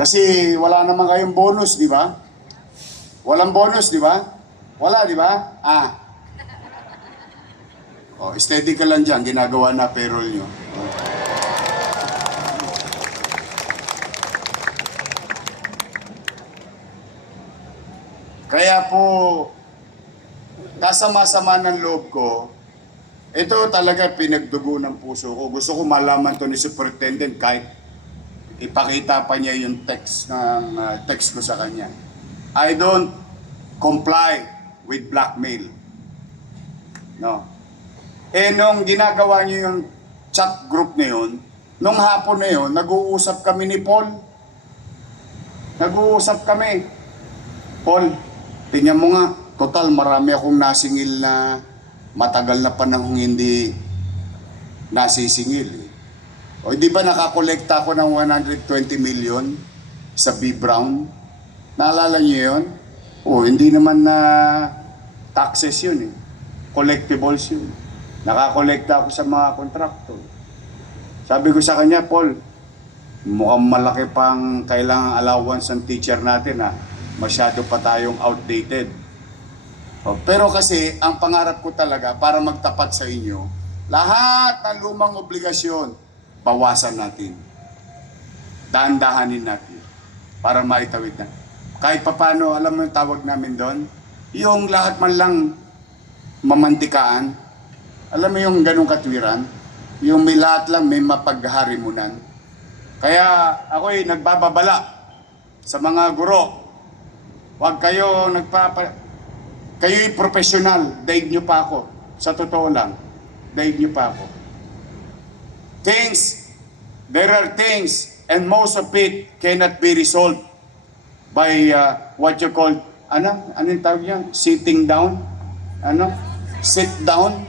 Kasi wala naman kayong bonus, di ba? Walang bonus, di ba? Wala, di ba? Oh, steady ka lang dyan, ginagawa na payroll nyo. Oh. Kaya po, kasama-sama ng loob ko, ito talaga pinagdugo ng puso ko. Gusto ko malaman to ni Superintendent kahit ipakita pa niya yung text ko sa kanya. I don't comply with blackmail. No. Nung ginagawa niyo yung chat group na yun, nung hapon na yun, nag-uusap kami ni Paul. Nag-uusap kami. Paul, tingnan mo nga, total marami akong nasingil na matagal na panahong hindi nasisingil. O di ba nakakolekta ako ng 120 million sa B. Brown? Naalala niyo yun? O hindi naman na taxes yun eh. Collectibles yun. Nakakolekta ako sa mga kontraktor. Sabi ko sa kanya, Paul, mukhang malaki pang kailangang allowance ng teacher natin ha. Masyado pa tayong outdated. Pero kasi, ang pangarap ko talaga para magtapat sa inyo, lahat ng lumang obligasyon, bawasan natin. Dahan-dahanin natin para maitawid na. Kahit papano, alam mo yung tawag namin doon? Yung lahat man lang mamantikaan. Alam mo yung ganung katwiran? Yung may lahat lang may mapagharimunan. Kaya ako'y nagbababala sa mga guro. Huwag kayo kayo'y profesional, daig nyo pa ako. Sa totoo lang, daig nyo pa ako. There are things, and most of it cannot be resolved by what you call, anong tawag yan? Sitting down? Sit down?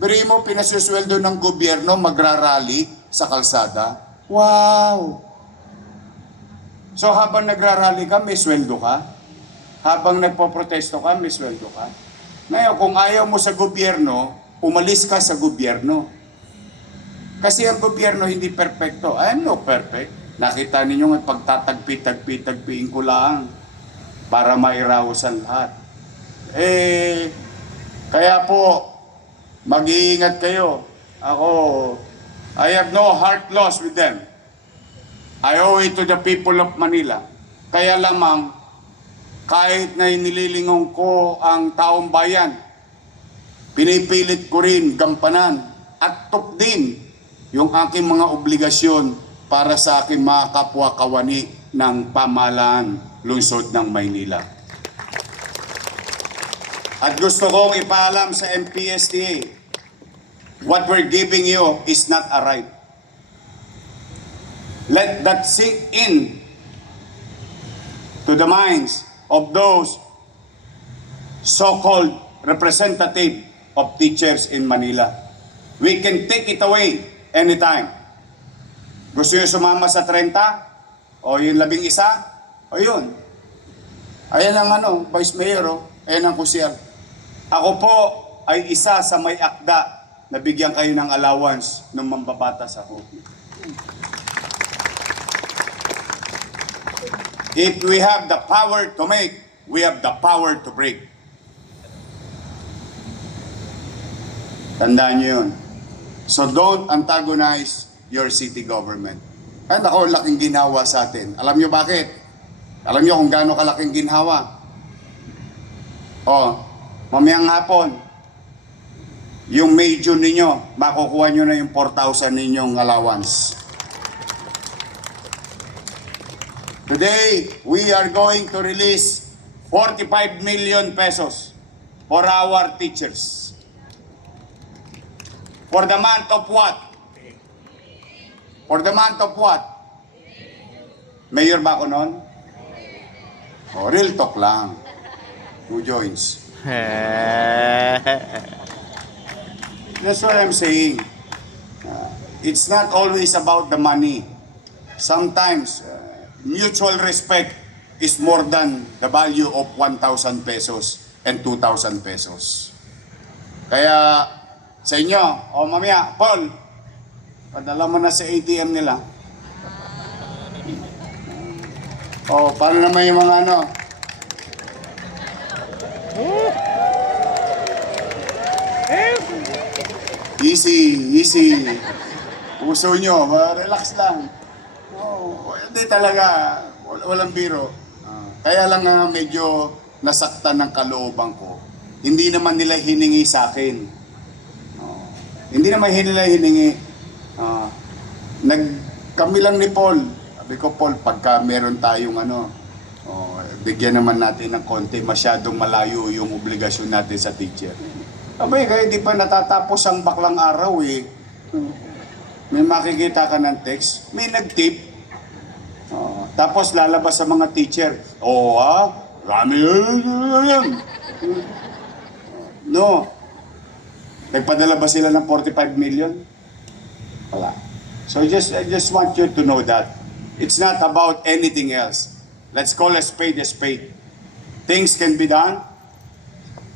Biri mo, pinasusweldo ng gobyerno, magrarally sa kalsada. Wow! So habang nagrarally ka, may sweldo ka? Habang nagpoprotesto ka, may sweldo ka? Ngayon, kung ayaw mo sa gobyerno, umalis ka sa gobyerno. Kasi ang gobyerno hindi perfecto. I am no perfect. Nakita ninyo nga pagtatagpi-tagpiin ko lang para mairaos ang lahat. Kaya po, mag-iingat kayo. Ako, I have no heart loss with them. I owe it to the people of Manila. Kaya lamang, kahit na inililingon ko ang taong bayan, pinipilit ko rin gampanan at tupdin yung aking mga obligasyon para sa aking mga kapwa-kawani ng pamahalaan lungsod ng Maynila. At gusto kong ipaalam sa MPSTA, what we're giving you is not a right. Let that sink in to the minds of those so-called representative of teachers in Manila. We can take it away anytime. Gusto nyo sumama sa 30? O yung 11? O yun. Ayan ang Vice Mayor, ayan ang kusyal. Ako po ay isa sa may akda na bigyan kayo ng allowance ng mambabatas ako. If we have the power to make, we have the power to break. Tandaan nyo yun. So don't antagonize your city government. At ako, laking ginhawa sa atin. Alam nyo bakit? Alam nyo kung gaano kalaking ginhawa? Mamayang hapon, yung medyo ninyo, makukuha nyo na yung 4,000 ninyong allowance. Today, we are going to release 45 million pesos for our teachers. For the month of what? For the month of what? Mayor ba ako nun? Real talk lang. Who joins? That's what I'm saying. It's not always about the money. Sometimes, mutual respect is more than the value of 1,000 pesos and 2,000 pesos. Kaya sa inyo, mamaya, Paul, padala mo na sa ATM nila. Oh, paano naman yung mga ano? Easy, easy. Puso nyo, relax lang. Oh, hindi talaga. Walang biro. Kaya lang medyo nasaktan ng kalooban ko. Hindi naman nila hiningi sa akin. Oh, hindi naman nila hiningi. Kami lang ni Paul. Sabi ko, Paul, pagka meron tayong bigyan naman natin ng konti, masyadong malayo yung obligasyon natin sa teacher. Abay, kaya di pa natatapos ang baklang araw eh. May makikita ka ng text, may nag-tip. Tapos lalabas sa mga teacher, rami yan. No. Nagpadala ba sila ng 45 million? Wala. So I just want you to know that it's not about anything else. Let's call a spade a spade. Things can be done,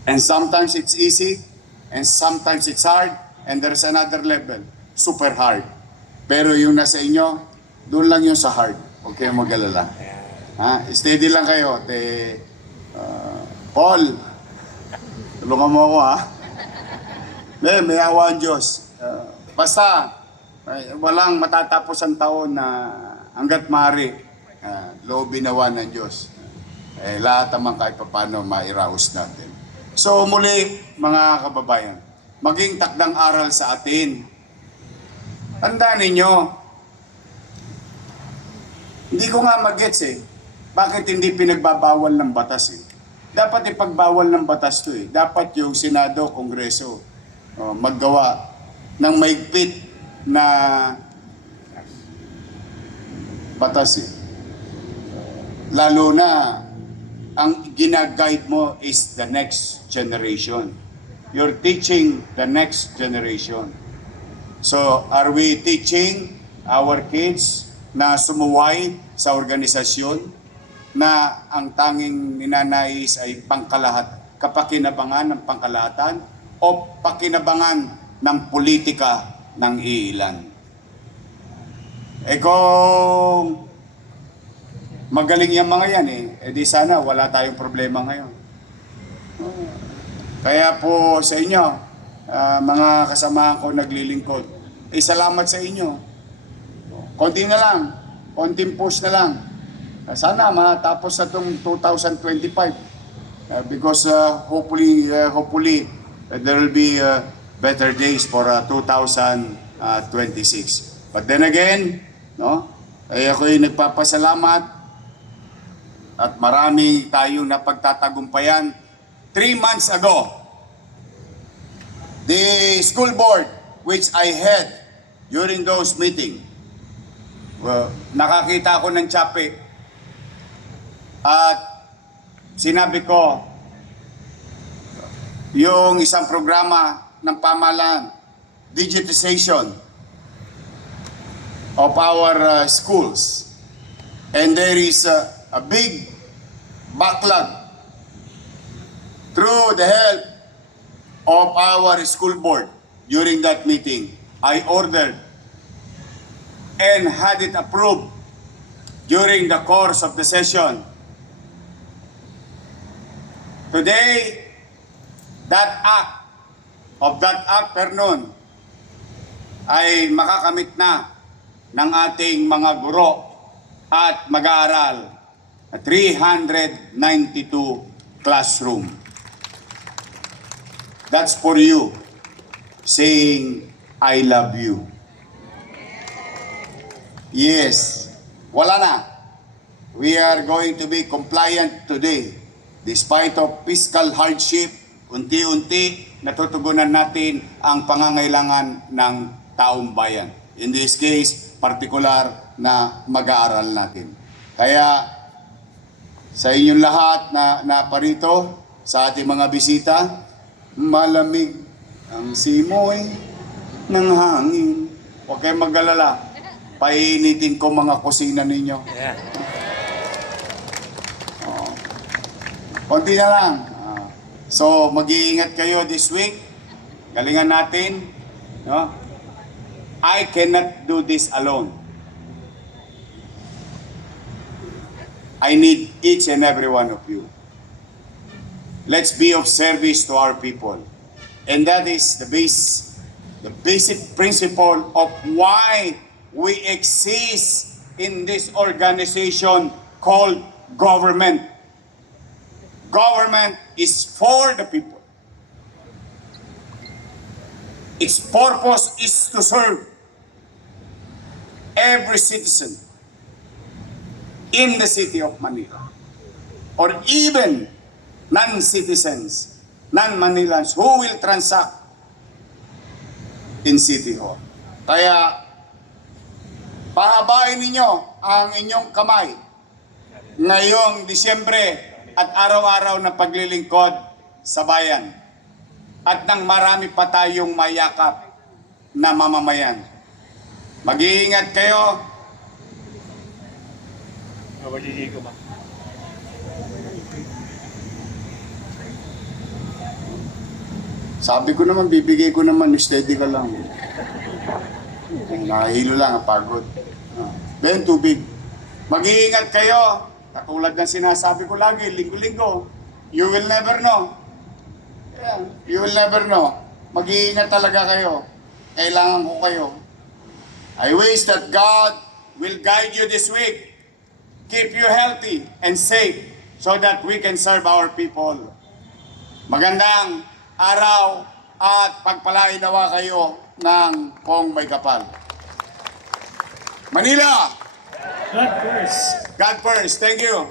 and sometimes it's easy, and sometimes it's hard, and there's another level, super hard. Pero yung nasa inyo, doon lang yung sa hard. Huwag kayong mag-alala. Steady lang kayo. Paul, tulungan mo ako may awa ang Diyos. Basta, walang matatapos ang taon na hanggat maaari, loobin nawa ng Diyos. Lahat naman kahit paano mairaos natin. So muli, mga kababayan, maging takdang aral sa atin. Tandaan ninyo, hindi ko nga mag-gets bakit hindi pinagbabawal ng batas Dapat ipagbawal ng batas to Dapat yung Senado, Kongreso, maggawa ng maigpit na batas Lalo na, ang ginaguide mo is the next generation. You're teaching the next generation. So, are we teaching our kids na sumuway sa organisasyon na ang tanging ninanais ay kapakinabangan ng pangkalahatan o pakinabangan ng politika ng iilan? Kung magaling yung mga yan di sana wala tayong problema ngayon. Kaya po sa inyo, mga kasama ko naglilingkod, salamat sa inyo. Konti na lang, konting push na lang. Sana matapos sa itong 2025 because hopefully there will be better days for 2026. But then again, ako'y nagpapasalamat at marami tayong napagtatagumpayan. 3 months ago, the school board which I had during those meetings, nakakita ko ng tsapi at sinabi ko yung isang programa ng pamahalaan, digitization of our schools, and there is a big backlog. Through the help of our school board during that meeting, I ordered and had it approved during the course of the session. Today, that afternoon ay makakamit na ng ating mga guro at mag-aaral na 392 classroom. That's for you, saying, I love you. Yes, wala na. We are going to be compliant today. Despite of fiscal hardship, unti-unti natutugunan natin ang pangangailangan ng taong bayan. In this case, particular na mag-aaral natin. Kaya, sa inyong lahat na parito, sa ating mga bisita, malamig ang simoy ng hangin. Huwag kayong mag-alala. Painitin ko mga kusina ninyo. Konti na lang. So, mag-iingat kayo this week. Galingan natin. I cannot do this alone. I need each and every one of you. Let's be of service to our people. And that is the basic principle of why we exist in this organization called government. Government is for the people. Its purpose is to serve every citizen in the city of Manila, or even non-citizens, non-Manilans who will transact in City Hall. Kaya, pahabain ninyo ang inyong kamay ngayong Disyembre at araw-araw na paglilingkod sa bayan. At nang marami pa tayong mayakap na mamamayan. Mag-iingat kayo. Magiging ba? Sabi ko naman, bibigay ko naman, steady ka lang. Nahihilo lang, pagod. Ben, tubig. Mag-iingat kayo. Katulad ng sinasabi ko lagi, linggo-linggo. You will never know. Yeah, you will never know. Mag-iingat talaga kayo. Kailangan ko kayo. I wish that God will guide you this week. Keep you healthy and safe so that we can serve our people. Magandang araw at pagpalain nawa kayo ng Pong May Kapal. Manila! God first. God first. Thank you.